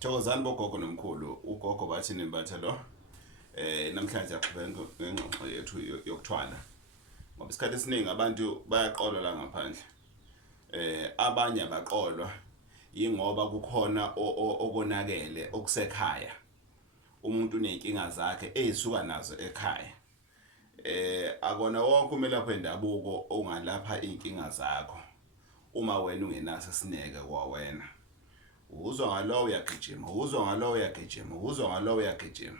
Thokozani bogogo nomkhulu, ugogo Bathini Mbatha lo. Namhlanje aqhubeka ngengxoxo yethu yokuthwala. Ngoba isikhathi esiningi abantu bayaqolwa la ngaphandle. Abanye abaqolwa ingoba kukhona okonakele okusekhaya. Umuntu uneyinkinga zakhe ezisuka nazo ekhaya. Akona wonke umelaphi wendabuko ongalapha inkinga zakho. Uma wena ungenaso isineke kwawena. Uzwa ngalowo uyagijima, uzwa ngalowo uyagijima, uzwa ngalowo uyagijima.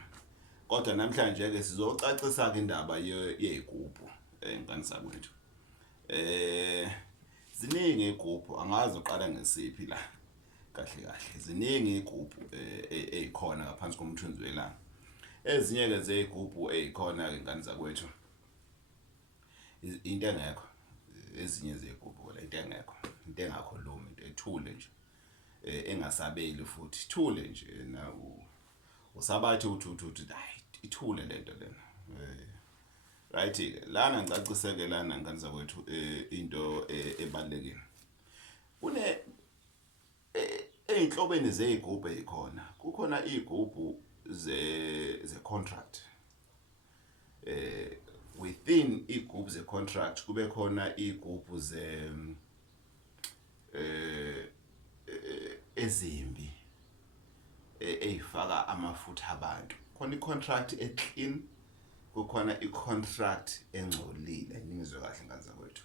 Kodwa namhlanje ke sizocacisa ke indaba yezigubhu engane sakwethu. Ziningi izigubhu, angazi uqala ngesiphi la. Kahle kahle. Ziningi izigubhu ezikhona ngaphansi komthunzi welanga. Ezinye ke zezigubhu ezikhona ingane zakwethu. Into engekho. Ezinye zezigubhu la into engekho. Into engakhulumi, into ethule nje. Engasabeli futhi ithule nje na usabathi uthi hayi ithule lento lena right lana ngicaciseke lana ngani zakwethu into ebalekile kune einhlobeni zezigubhu ezikhona kukhona izigubhu ze contract within izigubhu ze contract kube khona izigubhu ze ezimbi eyifaka amafutha abantu khona icontract eclean kukhona icontract engcolile ningizwe kahle ngane zakwethu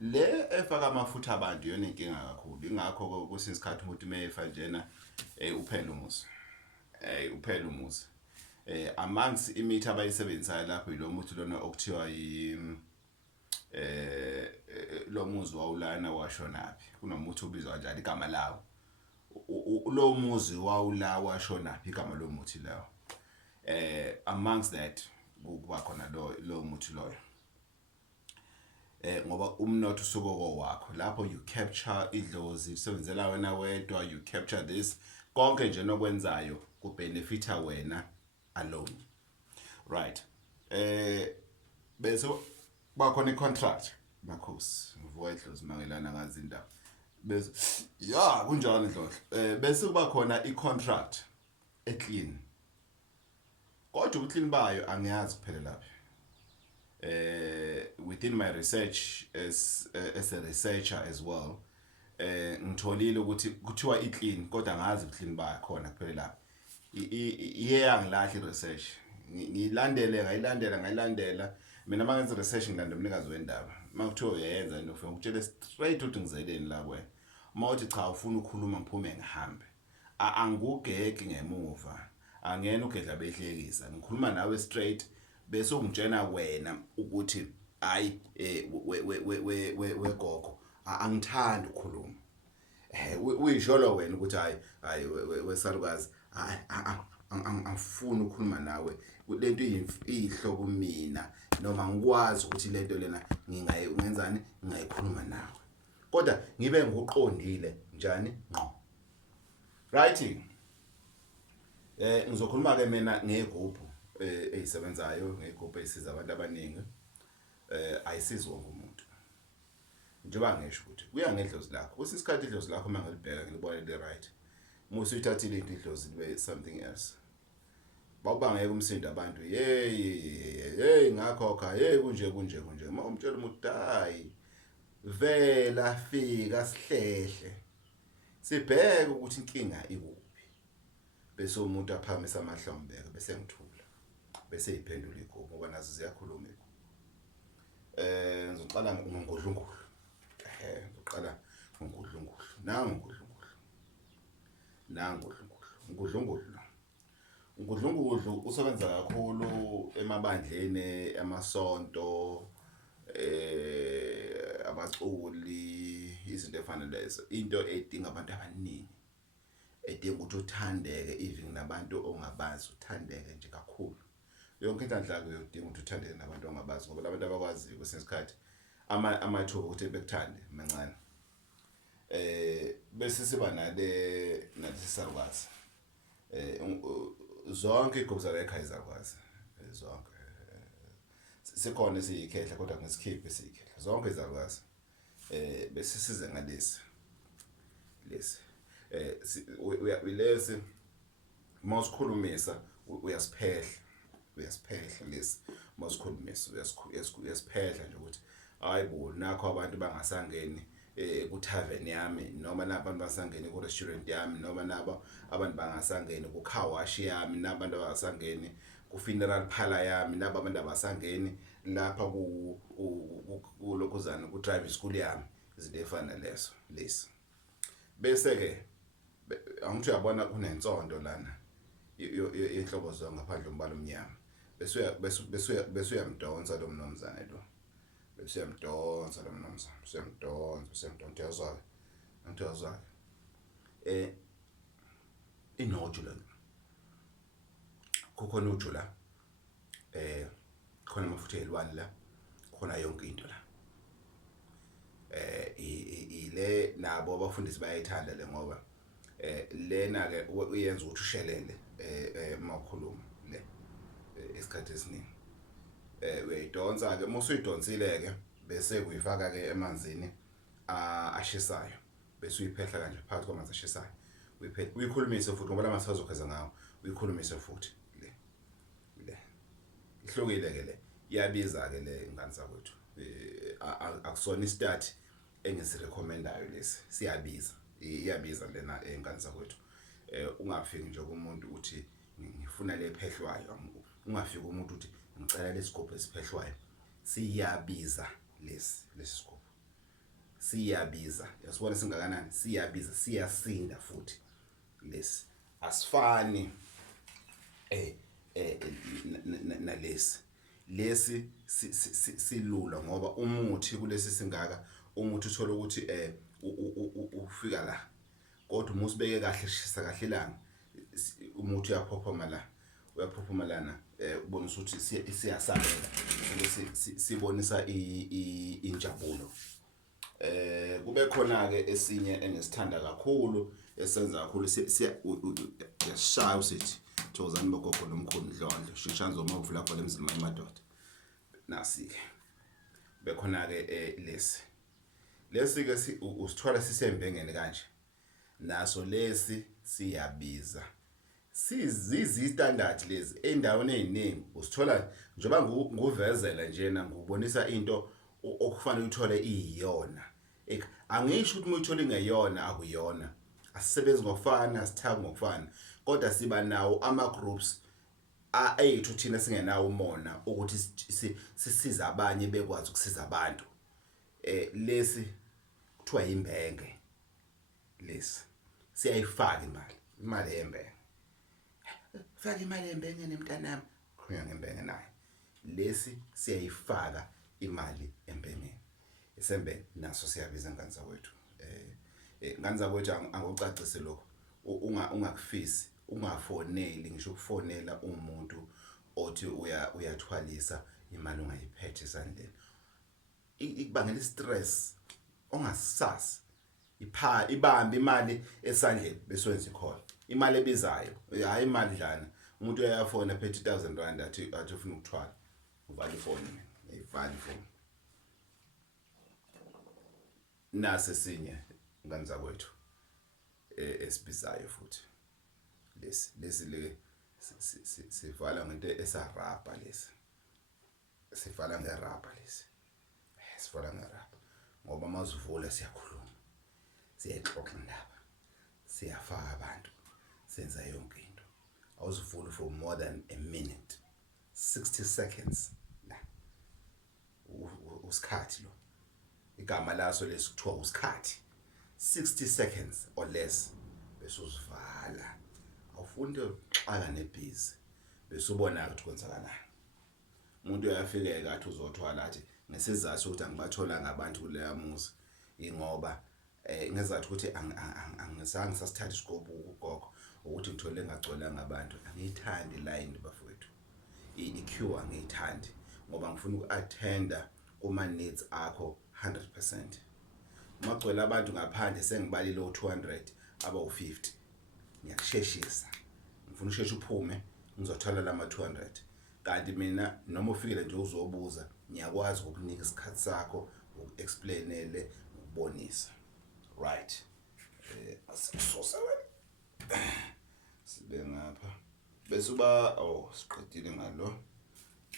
le efaka amafutha abantu yona inkinga kakhulu ingakho kwesinye isikhathi umuntu meyefa njena uphela umuzi uphela umuzi amongst imithi abayisebenzisayo lapho ilo muthi lona okuthiwa lo muzi wawulana washonaphi kunomuthi ubizwa kanjani igama lawo lo muzi wawula washonaphi igama lo muthi lawo amongst that kuba khona lo muthi loyo ngoba umnotho usuko wakho lapho you capture idlozi usebenzela wena wedwa you capture this konke nje nokwenzayo kubenefita wena alone right bese bakhona icontract makhosi ngivuka idlozi mangelana ngazi indaba bese ya kunjalo idlozi bese kuba khona icontract eclean kodwa uclean bayo angiyazi kuphela lapha within my research as a researcher as well ngitholile ukuthi kuthiwa iclean kodwa angazi uclean bayo khona kuphela lapha iyangilahle research ngayilandela mina mangenza research ngilanda umnikazi wendaba makuthiwa uyenza into ufuna ukutshela straight ukuthi ngizeleni la kwena mawuthi cha ufuna ukukhuluma ngiphume ngihambe angugeki ngemuva angena ugedla behlekisa ngikhuluma nawe straight bese ungitshena wena ukuthi hayi wegogo angithandi ukukhuluma uyisholo wena ukuthi hayi wesalukazi angifuni ukukhuluma nawe lento iyihlobo mina noma ngikwazi ukuthi lento lena ngingayenzani ngingayikhuluma nawe kodwa ngibe ngoqondile njani ngqo right ngizokhuluma ke mina ngezigubhu ezisebenzayo ngezigubhu ezisiza abantu abaningi ayisizi wonke umuntu njengoba ngisho ukuthi kuya ngedlozi lakho kusisikhathi idlozi lakho mangalibheka ngilibone le right musu uyithathile into idlozi libe something else bawubangeke umsindo abantu hey ngakhokha hey kunje uma umtshela umuntu hayi vela fika sihlehle sibheke ukuthi inkinga ikuphi bese umuntu aphamisa amahlombeke bese ngithula bese iphendula igubhu ngoba nazo ziyakhuluma igubhu ngizoqala ngongudlungudlu ngizoqala ngongudlungudlu ngudlungudlu ngudlungudlu usebenza kakhulu emabandleni amasonto abaculi izinto efana lezo into edinga abantu abaningi edinga ukuthi uthandeke even nabantu ongabazi uthandeke nje kakhulu yonke inhlanhla uyodinga ukuthi uthandeke nabantu ongabazi ngoba labantu abakwazi kwesinye isikhathi amathuba ukuthi bekuthande mancane bese siba nalesisalukazi zonke igubhu zala ekhaya zakwazi zonke sikhona siyikhehla kodwa ngesikhiphe siyikhehla zonke izalukazi bese size ngalesi Lesi mawusikhulumisa uyasiphehla lesi mawusikhulumisa uyasiphehla nje ukuthi hayibo nakho abantu bangasangeni ku tavern yami noma nabantu basangene ku restaurant yami noma nabo abantu bangasangeni ku car wash yami nabantu bangasangeni ku funeral parlor yami nabo abantu abasangeni lapha ku lokuzana ku driving school yami izinto efana lezo lesi bese ke angithi uyabona kunensonto lana inhlobo zonke ngaphandle umbala omnyama bese uyamdonsa lo mnomzane lo bese uyamdonsa lo mnomzane bese uyamdonsa uyazwa inojula kukhona ujula khona amafutha elwani la khona yonke into la ile nabo abafundisi bayayithanda le ngoba lena ke uyenza ukuthi ushelele makhuluma le isikhathi esiningi uyayidonsa ke mase uyidonsile ke bese kuyifaka ke emanzini ashisayo bese uyiphehla kanje phakathi kwamanzi ashisayo uyikhulumise futhi ngoba lamanzi azokheza ngawo uyikhulumise futhi le ihlukile ke le iyabiza ke le ingane zakwethu akusona istart engisirecommendayo lesi siyabiza iyabiza lena ingane zakwethu ungafiki nje kumuntu uthi ngifuna lephehlwayo ungafiki umuntu uthi ngicela lesigubhu esiphehlwayo siyabiza lesi sigubhu siyabiza yasibona singakanani siyabiza siyasinda futhi lesi asifani nalesi silula ngoba umuthi kulesi singaka umuthi uthola ukuthi ufika la kodwa umusibeke kahle shisa kahle ilanga umuthi uyaphophoma lana ubonisa ukuthi siyasabela bese sibonisa injabulo kube khona ke esinye engisithanda kakhulu esenza kakhulu siyashaya usithi Thozani bogogo nomkhulu Ndlondlo shishanzo mawuvula khona emzini emadoda nasi ke bekhona ke lesi ke usithola sisembengeni kanje naso lesi siyabiza sizizi standard lezi endaweni eziningi usithola njoba nguvezela njena ngubonisa into okufanele uthole iyona angisho ukuthi uyithole ingeyona akuyona asisebenzi ngokufana asithanga ngokufana kodwa siba nawo ama groups ayethu thina singenawo umona ukuthi sisiza abanye bekwazi ukusiza abantu lesi kuthiwa imbenge lesi siyayifaka imali yembenge faka imali yembenge nemntanami khona ngembenge naye lesi siyayifaka imali embengeni isembe naso siyabiza ingane zakwethu ingane zakwethu angocacise lokho ungakufisi ungafoneli ngisho ukufonela umuntu othi uyathwalisa imali ungayiphethe esandleni ikubangela stress ongasasi ibambe imali esandleni bese wenza ikhona imali ebizayo hayi imali dlana umuntu uyafona phethe 1000 rand athi ufuna ukuthwala uvala ifoni ivala ifoni nase sinye ngane zakwethu esibizayo futhi lesi le sivala ngento esarabha lesi sivala ngerabha lesi sivala ngerabha ngoba mazivula siyakhuluma siyexoxa indaba siyafaka abantu senza yonke into awuzivula for more than a minute 60 seconds la usikhathi lo igama laso lesikuthiwa usikhathi 60 seconds or less bese usivala awufundi uxaka nebhizi bese ubona ukuthi kwenzakalani umuntu uyafika ekathi uzothwala athi ngesizathu ukuthi angibathola ngabantu kuleya muzi ingoba ngezathu ukuthi angizange sasithatha isigubhu ugogo ukuthi ngithole ngagcwelanga abantu angiyithandi line bafowethu iqueue angiyithandi ngoba ngifuna ukuattenda kuma needs akho 100% magcwele abantu ngaphandle sengibalile u200 aba u50 ngiyakusheshisa ngifuna usheshe uphume ngizothola lama 200 kanti mina noma ufikile nje uzobuza ngiyakwazi ukukunika isikhathi sakho ukuexplainele ukubonisa right Asisusa wena. Sibe ngapha. Bese uba siqedile ngalo.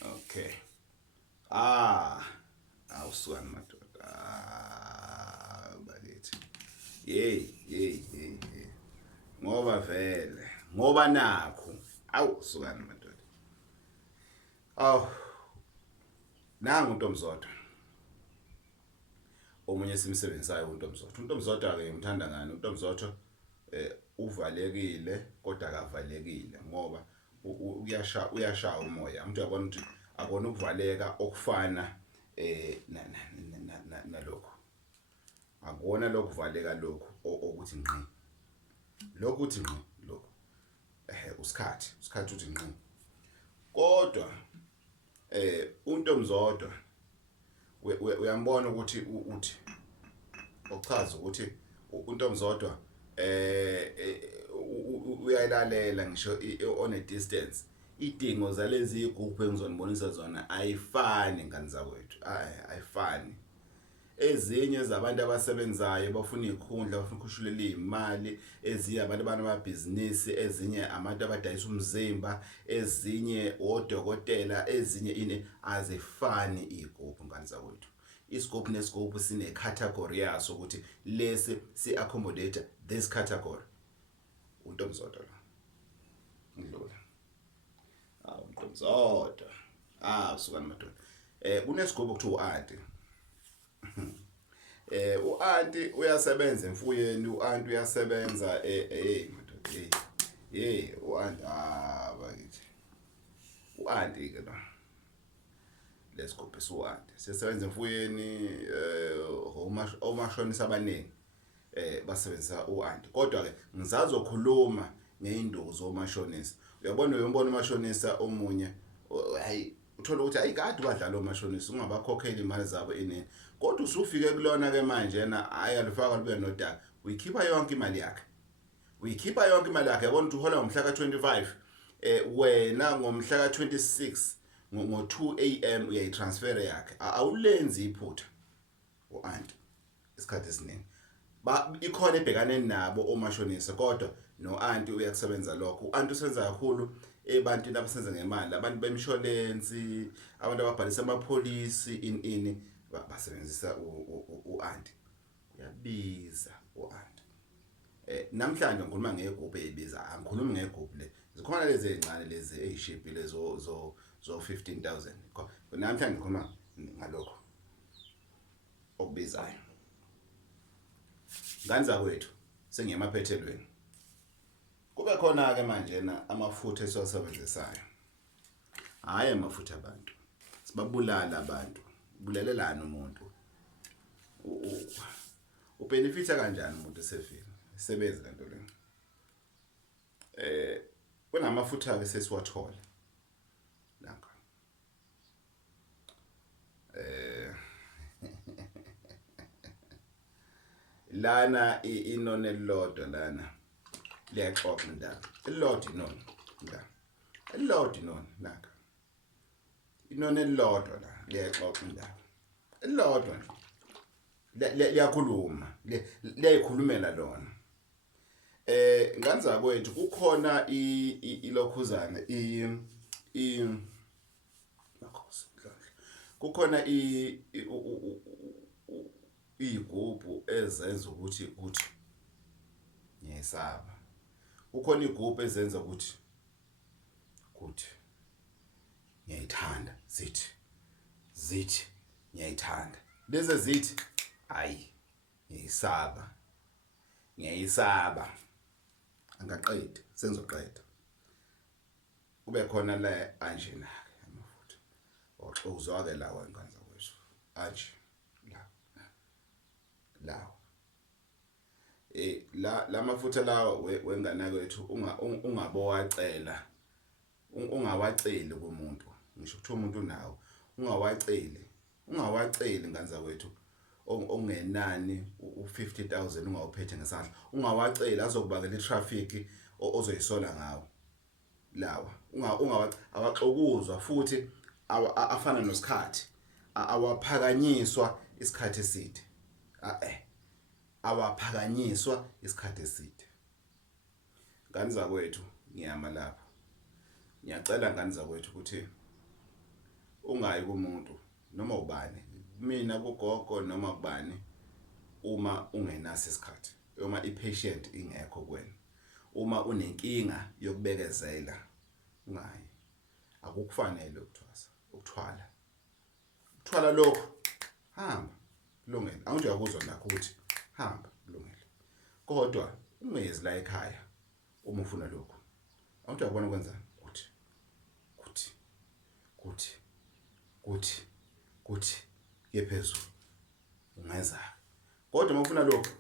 Okay. Awusukani madoda. Balethi. Hey. Ngoba vele, ngoba nakho. Awusukani madoda. Nangu uNtomzodwa. Omunye simsebenzisayo uNtomzodwa. uNtomzodwa ke ngimthanda ngani? uNtomzodwa uvalekile kodwa akavalekile ngoba uyashaya umoya. Umuntu uyabona ukuthi akona ukuvaleka okufana nalokho. Akona lokuvaleka lokho okuthi ngqi. Lokho uthi ngqi lokho. Usikhathi uthi ngqi. Kodwa uNtomzodwa uyambona ukuthi uthi ochaza ukuthi uNtomzodwa uyayilalela ngisho on a distance. Idingo zalezi igubhu engizonibonisa zona ayifani ngani zakwethu. Ayifani. Ezinye zabantu abasebenzayo bafuna ikhundla, bafuna ukukhushulelwa imali, ezinye abantu banamabhizinisi, ezinye abantu abadayisa umzimba, ezinye odokotela, ezinye azifani igubhu ngani zakwethu. Isigubhu nesigubhu sine category yaso ukuthi lesi si accommodate this category. uNtomzodwa la. Ngidlula. uNtomzodwa. Usukani madoda. Kunesigubhu kuthiwa u-anti. U-anti uyasebenza emfuyeni, u-anti uyasebenza madoda. U-anti bakithi. U-anti ke lo. Lesigubhu su-anti. Sisebenza emfuyeni, omashonisa abaningi basebenzisa u-anti. Kodwa ke ngizazokhuluma ngeinduku zomashonisa. Uyambona umashonisa omunye uthola ukuthi ayikade badlala omashonisa ungabakhokheli imali zabo inini. Kodwa usufike kulona ke manje yena ayalifaka libe nodaka. Uyikhipha yonke imali yakhe. Yabona ukuthi uhola ngomhla ka-25. Wena ngomhla ka-26 ngo-2 AM uyayitransfer yakhe. Awulenzi iphutha u-anti isikhathi esiningi. Ikhona ebhekane nabo omashonisa kodwa no-anti uyakusebenza lokho. U-anti usenza kakhulu ebantwini abasenza ngemali, abantu bemshwalensi, abantu ababhalisa amapholisi basebenzisa u-anti. Uyabiza u-anti. Namhlanje ngikhuluma ngegubhu ezibiza, angikhulumi ngegubhu le. Zikhona lezi ezincane lezi ezishiphi lezo zo 15,000. Namhlanje ngikhuluma ngalokho okubizayo. Ngani zakwethu sengiyemaphethelweni. Kube khona ke manje amafutha esiwasebenzisayo. Hayi amafutha abantu. Sibabulala abantu. Bulelelana umuntu. Ubenefita kanjani umuntu esefile? Isebenza lento le. Kunamafutha ke sesiwathola. Naka. Lana inone elilodwa lana liyaxoxa ndaba. Elilodwa inone ndaba. Elilodwa inone naka. Inone elilodwa la liyaxoxa ndaba. Elilodwa liyakhuluma, liyayikhulumela lona. Ngani zakwethu kukhona ilokhuzana makhosi mhlawumbe. Kukhona igubhu ezenza ukuthi ngiyesaba. Kukhona igubhu ezenza ukuthi ngiyayithanda, zithi ngiyayithanda. Lezi zithi hayi ngiyayisaba. Angaqedi, sengizoqeda. Kube khona la anjena ke amafutha. Uzwake lawa ingane zakwethu. Anje lawa. La mafutha lawa wengane kwethu ungabowacela. Ungawaceli kumuntu. Ngisho ukuthi umuntu nawo ungawaceli ingane zakwethu. Ongenani u50,000 ungawuphethe ngesandla. Ungawacela azokubakela itraffic ozoyisola ngawo. Lawa awaxokuzwa futhi afana nosikhathi. Awaphakanyiswa isikhathi eside. awaphakanyiswa isikhathi eside. Ngani zakwethu ngiyama lapha. Ngiyacela ngani zakwethu ukuthi ungayi kumuntu noma ubani, mina kugogo noma ubani, uma ungenaso isikhathi, uma ipatient ingekho kuwena, uma unenkinga yokubekezela, ungayi. Akukufanele ukuthwala lokho, hamba kulungile. Angithi uyakuzwa nakho ukuthi hamba kulungile, kodwa ungezi la ekhaya uma ufuna lokho. Angithi uyabona kwenzani kuthi ye phezulu ungenza, kodwa uma ufuna lokho,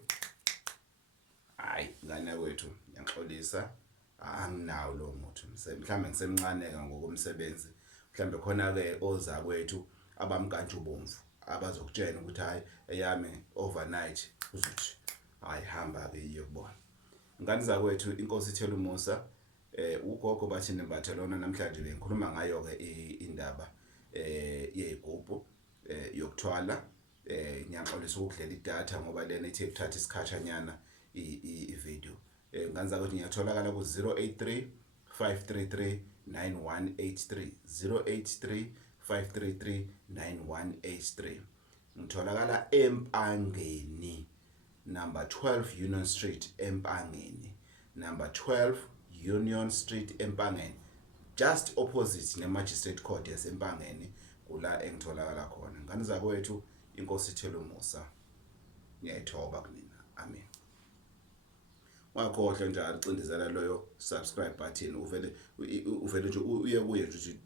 hayi ngane wethu, ngiyaxolisa, anginawo lo muthi. Mhlambe ngisemncane ngokomsebenzi, mhlambe khona ke ozakwethu abamkantshubomvu abazokutshela ukuthi hayi eyami overnight uzothi hayi hamba ke iyokubona. Ngani zakwethu, inkosi ithela umusa. Ugogo Bathini Mbatha lona namhlanje bengikhuluma ngayo ke indaba yezigubhu yokuthwala. Ngiyaxolisa ukudlela idatha ngoba lena ithe kuthatha isikhatshanyana i-video. Ngani zakwethu ngiyatholakala ku 083 533 9183 083 533 9183. Ngitholakala eMpangeni, number 12 Union Street eMpangeni, number 12 Union Street eMpangeni, just opposite ne-Magistrate Court yaseMpangeni, kula engitholakala khona. Ngani zakwethu, inkosi ithela umusa. Ngiyayithoba kunina. Amen. Wakhohlwa njalo cindezela loyo subscribe button, uvele nje uye kuye nje